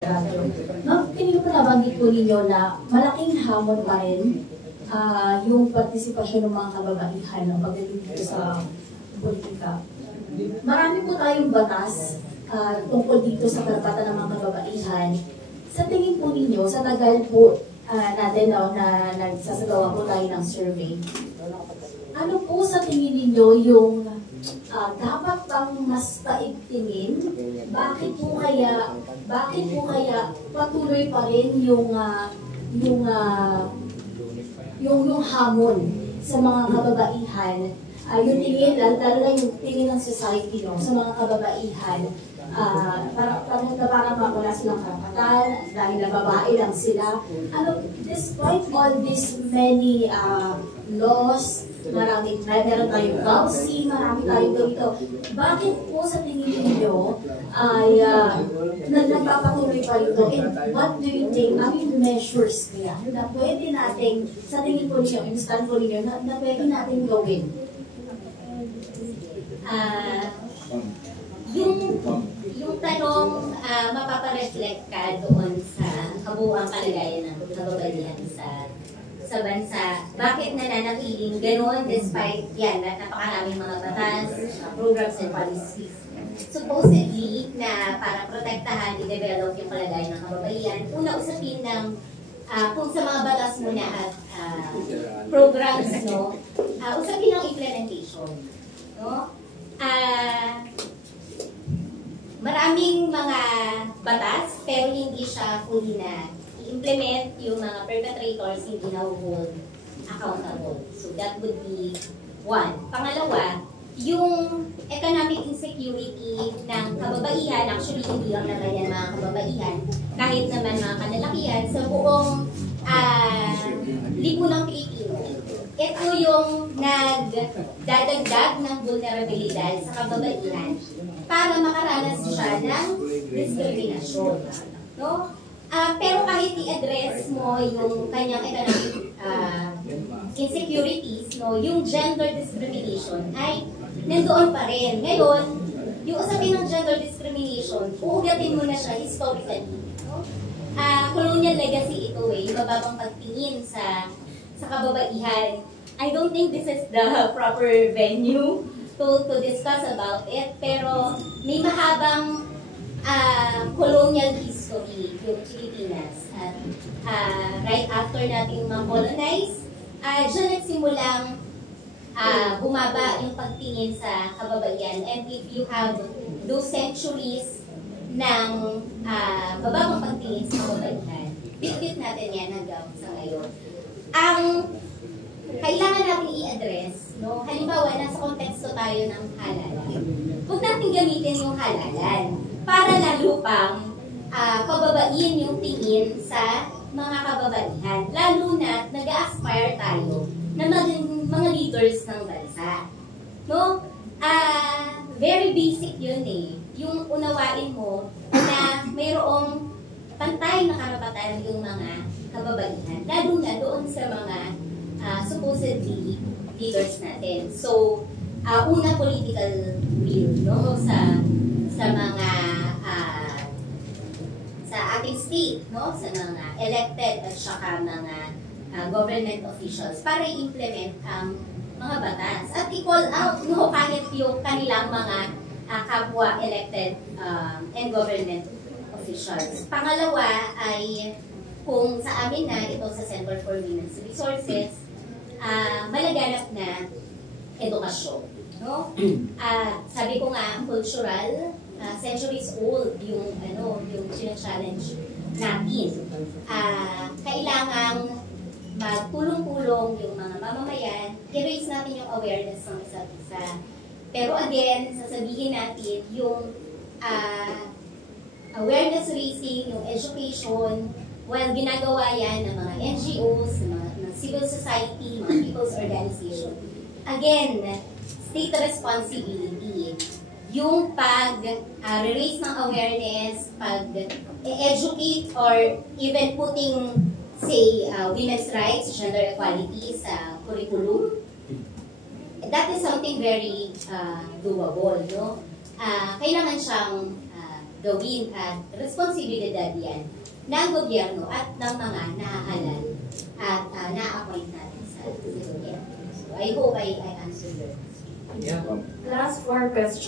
No, kanina po nabanggit po ninyo na malaking hamon pa rin yung partisipasyon ng mga kababaihan ng pagdating dito sa politika. Marami po tayong batas tungkol dito sa karapatan ng mga kababaihan. Sa tingin po ninyo, sa tagal po natin na nagsasagawa po tayo ng survey, ano po sa tingin ninyo yung dapat pang mas paigtingin? Bakit po kaya patuloy pa rin yung hamon sa mga kababaihan? Yung tingin, lalo na yung tingin ng society sa mga kababaihan, parang wala silang karapatan dahil na babae lang sila. Despite all these many laws, meron tayong policy, marami tayong ganito. Bakit po sa tingin ninyo ay nagpapatuloy pa ito? And what do you think, ano yung measures kaya na pwede natin, sa tingin po ninyo, yung stand po ninyo, na pwede natin gawin? Yung tanong, mapapareflect ka doon sa kabuuang kalagayan ng kababaihan sa bansa. Bakit nananatiling gano'n despite yan, napakaraming mga batas, programs and policies supposedly na para protektahan, i-develop yung kalagayan ng kababaihan. Una, usapin ng kung sa mga batas muna at programs, usapin ng implementation. Maraming mga batas pero hindi siya fully na i-implement, yung mga perpetrators hindi na-hold accountable. So that would be one. Pangalawa, yung economic insecurity ng kababaihan, actually hindi lang naman yan mga kababaihan, kahit naman mga kanalakihan sa buong lipunang Pilipino. Ito yung nagdadagdag ng vulnerabilidad sa kababaihan para makaranas siya ng diskriminasyon. Pero kahit i-address mo yung kanyang economic insecurities, yung gender discrimination ay nandoon pa rin. Ngayon, yung usapin ng gender discrimination, uugatin mo na siya historically. Colonial legacy ito yung mababang pagtingin sa kababaihan. I don't think this is the proper venue to discuss about it, pero may mahabang colonial history yung Pilipinas. Right after nating ma-colonize, dyan nagsimulang bumaba yung pagtingin sa kababaihan. And if you have those centuries ng bababang pagtingin sa kababaihan, bit-bit natin yan hanggang sa ngayon. Ang kailangan natin i-address, halimbawa, nasa konteksto tayo ng halalan. Huwag natin gamitin yung halalan para lalo pang pababain yung tingin sa mga kababaihan. Lalo na nag-aspire tayo na maging mga leaders ng bansa. Very basic yun yung unawain mo na mayroong pantay na karapatan yung mga kababaihan. Lalo na doon sa mga supposedly leaders natin. So, una political will sa mga sa ating state, sa mga elected at saka mga government officials para i-implement ang mga batas at i-call out kahit yung kanilang mga kapwa elected and government officials. Pangalawa ay kung sa amin na ito sa Center for Women's Resources, malaganap na edukasyon. Sabi ko nga, cultural, centuries old yung challenge natin. Kailangang magtulong-tulong yung mga mamamayan, i-raise natin yung awareness ng isa't isa. Pero again, sasabihin natin yung awareness raising, yung education, while ginagawa yan ng mga NGOs, ng civil society, mga people's organization. Again, state responsibility. Yung pag-raise ng awareness, pag-educate or even putting, say, women's rights, gender equality sa curriculum, that is something very doable. Kailangan siyang gawin at responsibilidad yan ng gobyerno at ng mga nahahalal at na-appoint natin sa gobyerno. So I hope I answered your question. Last 4 questions.